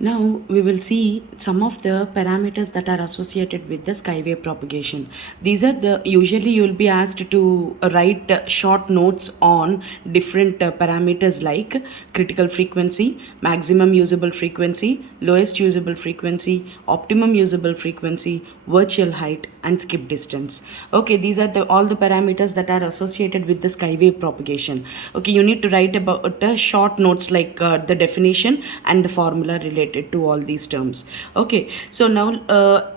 Now we will see some of the parameters that are associated with the skywave propagation. These are the usually you will be asked to write short notes on different parameters like critical frequency, maximum usable frequency, lowest usable frequency, optimum usable frequency, virtual height, and skip distance. Okay, these are all the parameters that are associated with the skywave propagation. Okay, you need to write about short notes like the definition and the formula related to all these terms. Okay, so now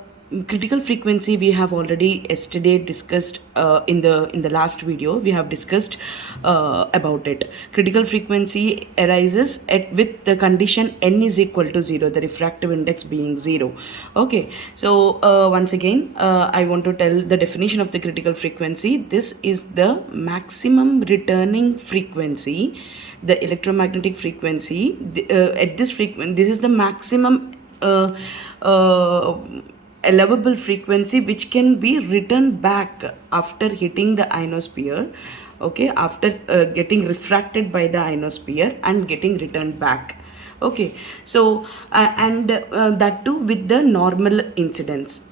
critical frequency we have already yesterday discussed in the last video. We have discussed about it. Critical frequency arises with the condition n is equal to 0, the refractive index being 0. Okay, so once again I want to tell the definition of the critical frequency. This is the maximum returning frequency, the electromagnetic frequency. At this frequency, this is the maximum allowable frequency which can be returned back after hitting the ionosphere. Okay, after getting refracted by the ionosphere and getting returned back. Okay, so and that too with the normal incidence.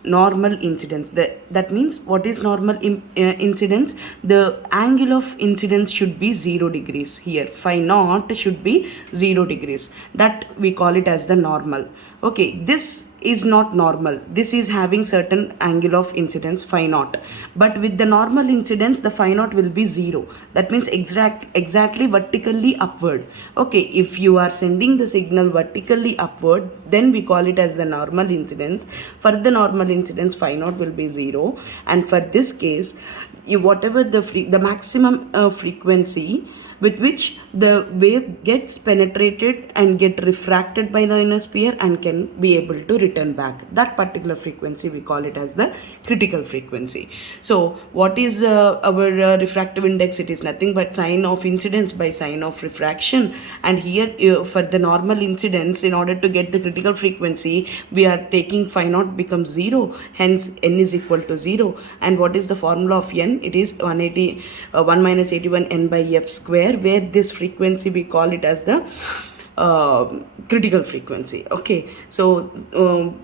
That means, what is normal incidence? The angle of incidence should be 0 degrees. Here phi naught should be 0 degrees. That we call it as the normal. Okay, this is not normal. This is having certain angle of incidence phi naught, but with the normal incidence the phi naught will be 0. That means exactly vertically upward. Okay, if you are sending the signal vertically upward, then we call it as the normal incidence. For the normal incidence, phi naught will be 0, and for this case, whatever the maximum frequency with which the wave gets penetrated and get refracted by the ionosphere and can be able to return back, that particular frequency we call it as the critical frequency. So what is our refractive index? It is nothing but sine of incidence by sine of refraction, and here for the normal incidence, in order to get the critical frequency, we are taking phi naught becomes 0, hence n is equal to 0. And what is the formula of n? It is 1 minus 81 n by f square, where this frequency we call it as the critical frequency. Okay, so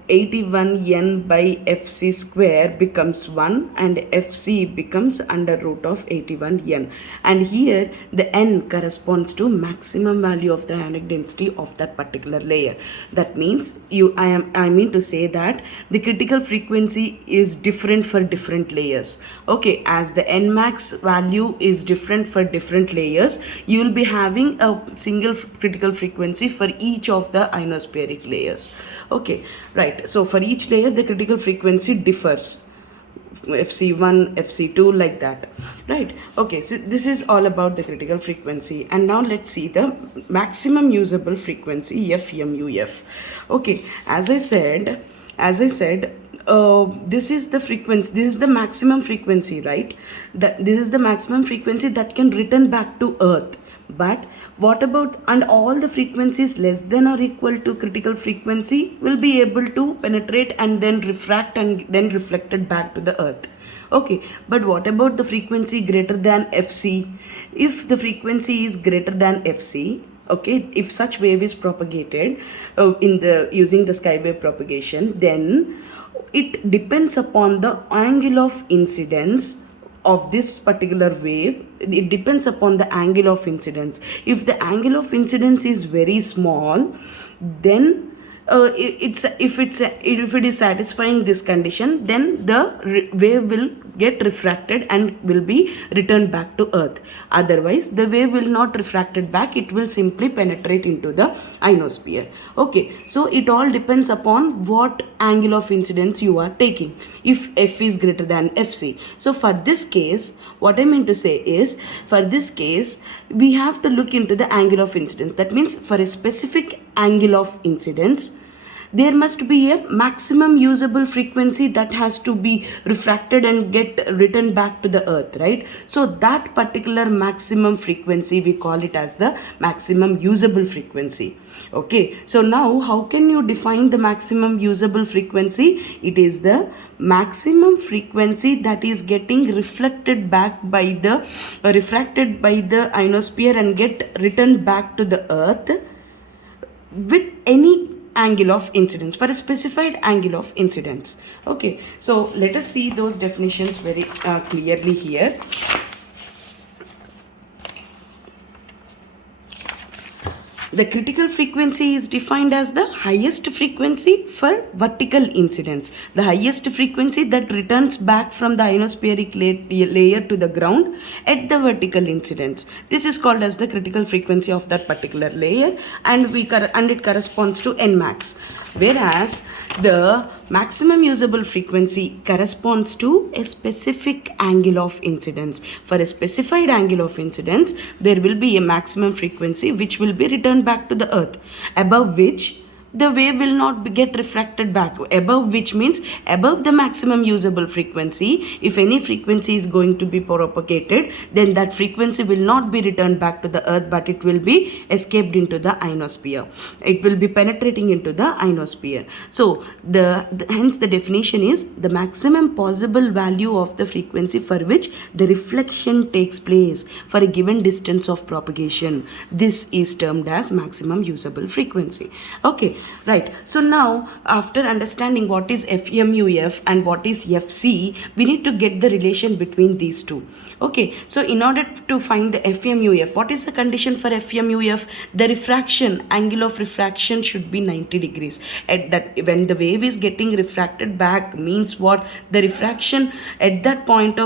81 n by fc square becomes 1, and fc becomes under root of 81 n, and here the n corresponds to maximum value of the ionic density of that particular layer. That means I mean to say that the critical frequency is different for different layers. Okay, as the n max value is different for different layers, you will be having a single critical frequency for each of the ionospheric layers. Okay, right. So for each layer the critical frequency differs, fc1, fc2, like that, right? Okay, so this is all about the critical frequency. And now let's see the maximum usable frequency, MUF. Okay, as I said, this is the frequency, this is the maximum frequency, right? This is the maximum frequency that can return back to earth. But what about, and all the frequencies less than or equal to critical frequency will be able to penetrate and then refract and then reflected back to the earth. Okay, but what about the frequency greater than fc? If the frequency is greater than fc, okay, if such wave is propagated using the skywave propagation, then it depends upon the angle of incidence of this particular wave. It depends upon the angle of incidence. If the angle of incidence is very small, then if it is satisfying this condition, then the wave will get refracted and will be returned back to earth. Otherwise the wave will not refracted back, it will simply penetrate into the ionosphere. Okay, so it all depends upon what angle of incidence you are taking, if f is greater than fc. So for this case, what I mean to say is, for this case we have to look into the angle of incidence. That means for a specific angle of incidence, there must be a maximum usable frequency that has to be refracted and get returned back to the earth, right? So that particular maximum frequency, we call it as the maximum usable frequency. Okay, so now how can you define the maximum usable frequency? It is the maximum frequency that is getting reflected back by the refracted by the ionosphere and get returned back to the earth with any angle of incidence, for a specified angle of incidence. Okay, so let us see those definitions very clearly here. The critical frequency is defined as the highest frequency for vertical incidence, the highest frequency that returns back from the ionospheric layer to the ground at the vertical incidence. This is called as the critical frequency of that particular layer, and it corresponds to Nmax. Whereas the maximum usable frequency corresponds to a specific angle of incidence. For a specified angle of incidence, there will be a maximum frequency which will be returned back to the earth, above which the wave will not get refracted back. Above which means above the maximum usable frequency, if any frequency is going to be propagated, then that frequency will not be returned back to the earth, but it will be escaped into the ionosphere. It will be penetrating into the ionosphere. So hence the definition is the maximum possible value of the frequency for which the reflection takes place for a given distance of propagation. This is termed as maximum usable frequency. Okay. Right. So now, after understanding what is FMUF and what is FC, we need to get the relation between these two. Okay. So in order to find the FMUF, what is the condition for FMUF? The refraction, angle of refraction should be 90 degrees. At that, when the wave is getting refracted back, means what? The refraction at that point,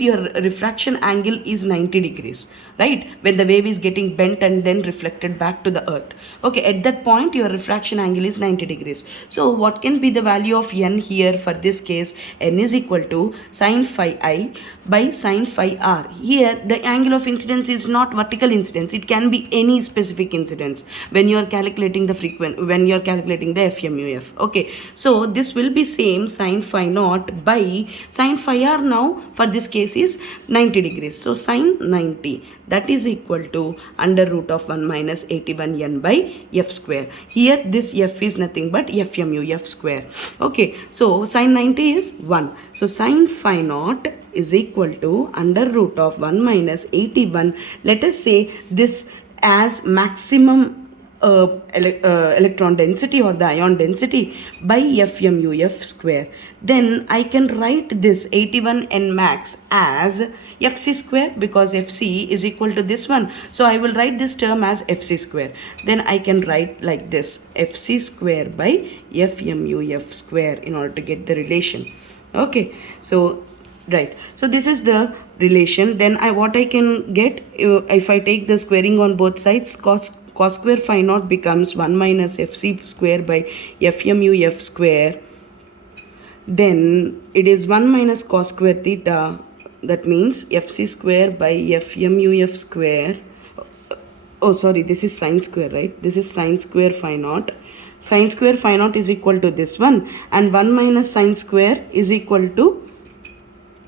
your refraction angle is 90 degrees. Right? When the wave is getting bent and then reflected back to the earth. Okay, at that point your refraction angle is 90 degrees. So what can be the value of n here? For this case, n is equal to sine phi I by sine phi r. Here the angle of incidence is not vertical incidence, it can be any specific incidence when you are calculating the FMUF. Okay, so this will be same sine phi naught by sine phi r. Now for this case is 90 degrees, so sine 90, that is equal to under root of 1 minus 81 n by f square. Here this f is nothing but FMUF square. Okay, so sine 90 is 1. So sine phi naught is equal to under root of 1 minus 81. Let us say this as maximum electron density or the ion density by FMUF square. Then I can write this 81 n max as Fc square, because Fc is equal to this one. So I will write this term as Fc square. Then I can write like this, Fc square by FMUF square, in order to get the relation. Okay, so right. So this is the relation. Then what I can get, if I take the squaring on both sides, cos square phi naught becomes 1 minus Fc square by FMUF square. Then it is 1 minus cos square theta. That means Fc square by FMUF square. Oh, sorry, this is sine square, right? This is sine square phi naught. Sine square phi naught is equal to this one, and 1 minus sine square is equal to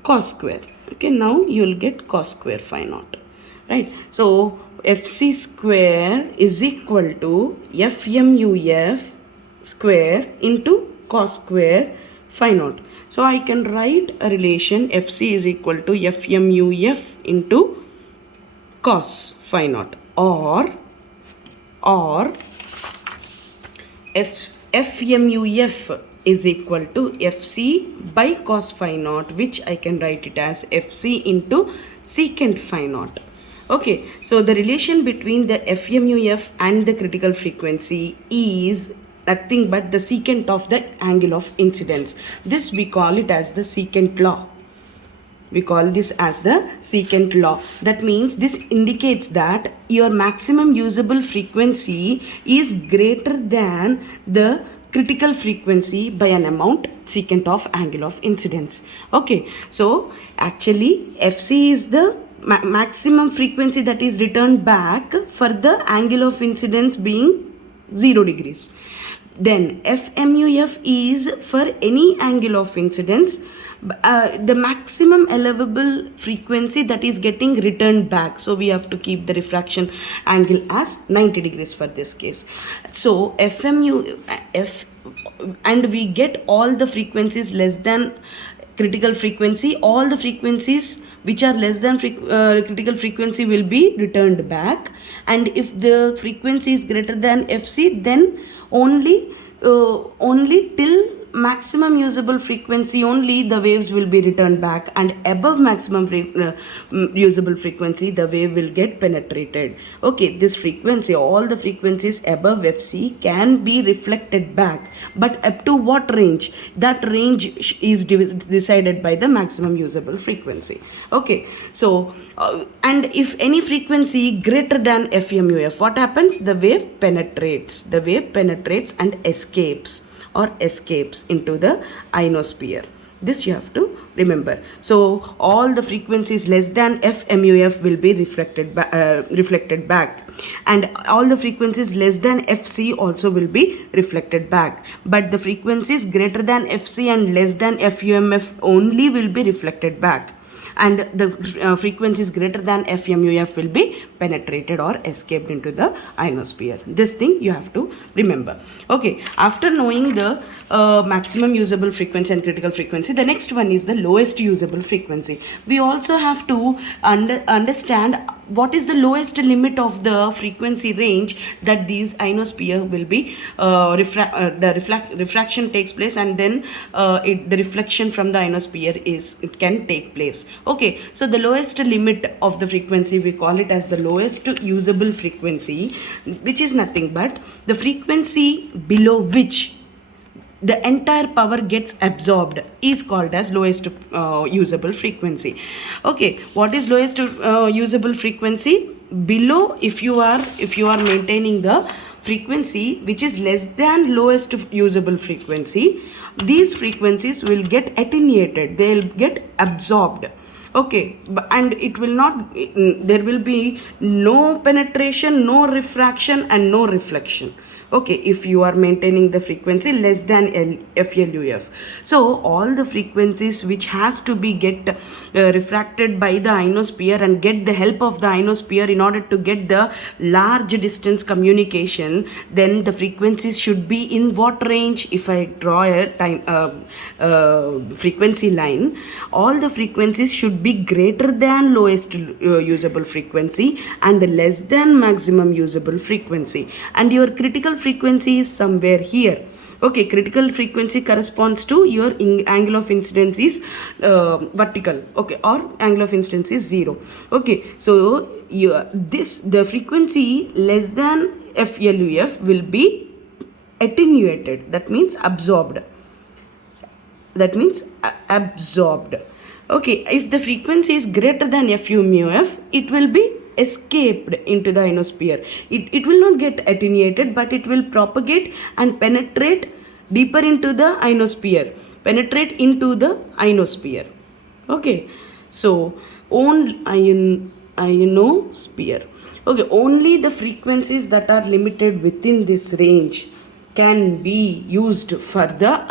cos square. Okay, now you will get cos square phi naught, right? So Fc square is equal to FMUF square into cos square phi naught. So I can write a relation, Fc is equal to FMUF into cos phi naught, or FMUF is equal to Fc by cos phi naught, which I can write it as Fc into secant phi naught. Okay, so the relation between the FMUF and the critical frequency is nothing but the secant of the angle of incidence. This we call it as the secant law. We call this as the secant law. That means this indicates that your maximum usable frequency is greater than the critical frequency by an amount, secant of angle of incidence. Okay, so actually Fc is the maximum frequency that is returned back for the angle of incidence being 0 degrees. Then FMUF is for any angle of incidence, the maximum allowable frequency that is getting returned back. So we have to keep the refraction angle as 90 degrees for this case. So FMUF, and we get all the frequencies less than critical frequency, all the frequencies which are less than critical frequency will be returned back, and if the frequency is greater than Fc, then only till maximum usable frequency only the waves will be returned back, and above maximum usable frequency the wave will get penetrated. Okay, this frequency, all the frequencies above Fc can be reflected back, but up to what range? That range is decided by the maximum usable frequency. Okay, so and if any frequency greater than FMUF, what happens? The wave penetrates and escapes into the ionosphere. This you have to remember. So all the frequencies less than FMUF will be reflected back, and all the frequencies less than Fc also will be reflected back, but the frequencies greater than Fc and less than FUMF only will be reflected back, and the frequencies greater than FMUF will be penetrated or escaped into the ionosphere. This thing you have to remember. Okay, after knowing the maximum usable frequency and critical frequency, the next one is the lowest usable frequency. We also have to understand what is the lowest limit of the frequency range that these ionosphere will be refraction takes place, and then the reflection from the ionosphere can take place. Okay, so the lowest limit of the frequency, we call it as the lowest usable frequency, which is nothing but the frequency below which the entire power gets absorbed is called as lowest usable frequency. Okay, what is lowest usable frequency? Below, if you are maintaining the frequency which is less than lowest usable frequency, these frequencies will get attenuated, they will get absorbed. Okay, and it will not, there will be no penetration, no refraction, and no reflection. Okay, if you are maintaining the frequency less than FLUF. So all the frequencies which has to be get refracted by the ionosphere and get the help of the ionosphere in order to get the large distance communication, then the frequencies should be in what range? If I draw a time frequency line, all the frequencies should be greater than lowest usable frequency and less than maximum usable frequency, and your critical frequency is somewhere here. Okay, critical frequency corresponds to your angle of incidence is vertical, okay, or angle of incidence is 0. Okay, so the frequency less than FLUF will be attenuated, that means absorbed. Okay, if the frequency is greater than FUMUF, it will be escaped into the ionosphere. It will not get attenuated, but it will propagate and penetrate deeper into the ionosphere. Okay, so ionosphere. Okay, only the frequencies that are limited within this range can be used for the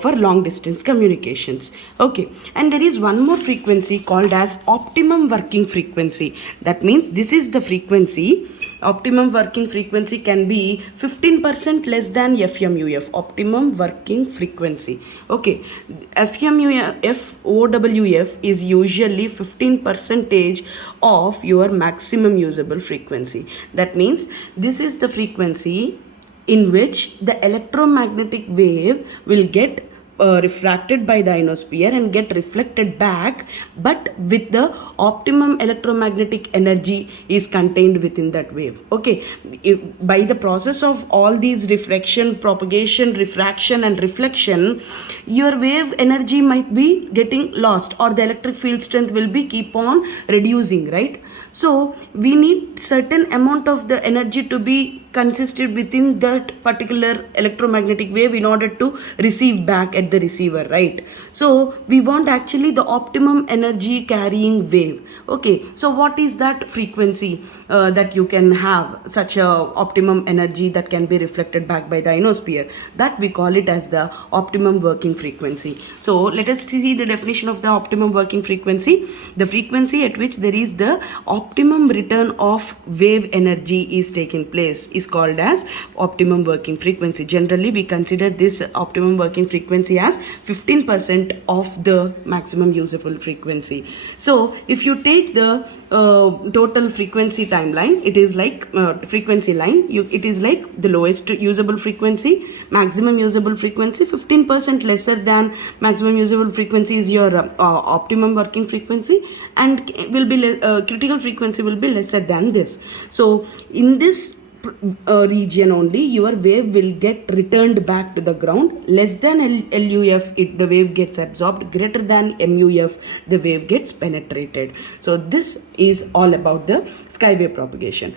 for long distance communications. Okay, and there is one more frequency called as optimum working frequency. That means this is the frequency. Optimum working frequency can be 15% less than FMUF, optimum working frequency. Okay, OWF is usually 15% of your maximum usable frequency. That means this is the frequency in which the electromagnetic wave will get refracted by the ionosphere and get reflected back, but with the optimum electromagnetic energy is contained within that wave. Okay, by the process of all these refraction, propagation, refraction and reflection, your wave energy might be getting lost, or the electric field strength will be keep on reducing, right? So we need certain amount of the energy to be consisted within that particular electromagnetic wave in order to receive back at the receiver, right? So we want actually the optimum energy carrying wave. Okay, so what is that frequency that you can have such a optimum energy that can be reflected back by the ionosphere? That we call it as the optimum working frequency. So let us see the definition of the optimum working frequency. The frequency at which there is the optimum return of wave energy is taking place is is called as optimum working frequency. Generally, we consider this optimum working frequency as 15% of the maximum usable frequency. So if you take the total frequency timeline, it is like frequency line, it is like the lowest usable frequency, maximum usable frequency, 15% lesser than maximum usable frequency is your optimum working frequency, and will be critical frequency will be lesser than this. So in this region only your wave will get returned back to the ground. Less than LUF, the wave gets absorbed. Greater than MUF, the wave gets penetrated. So this is all about the skywave propagation.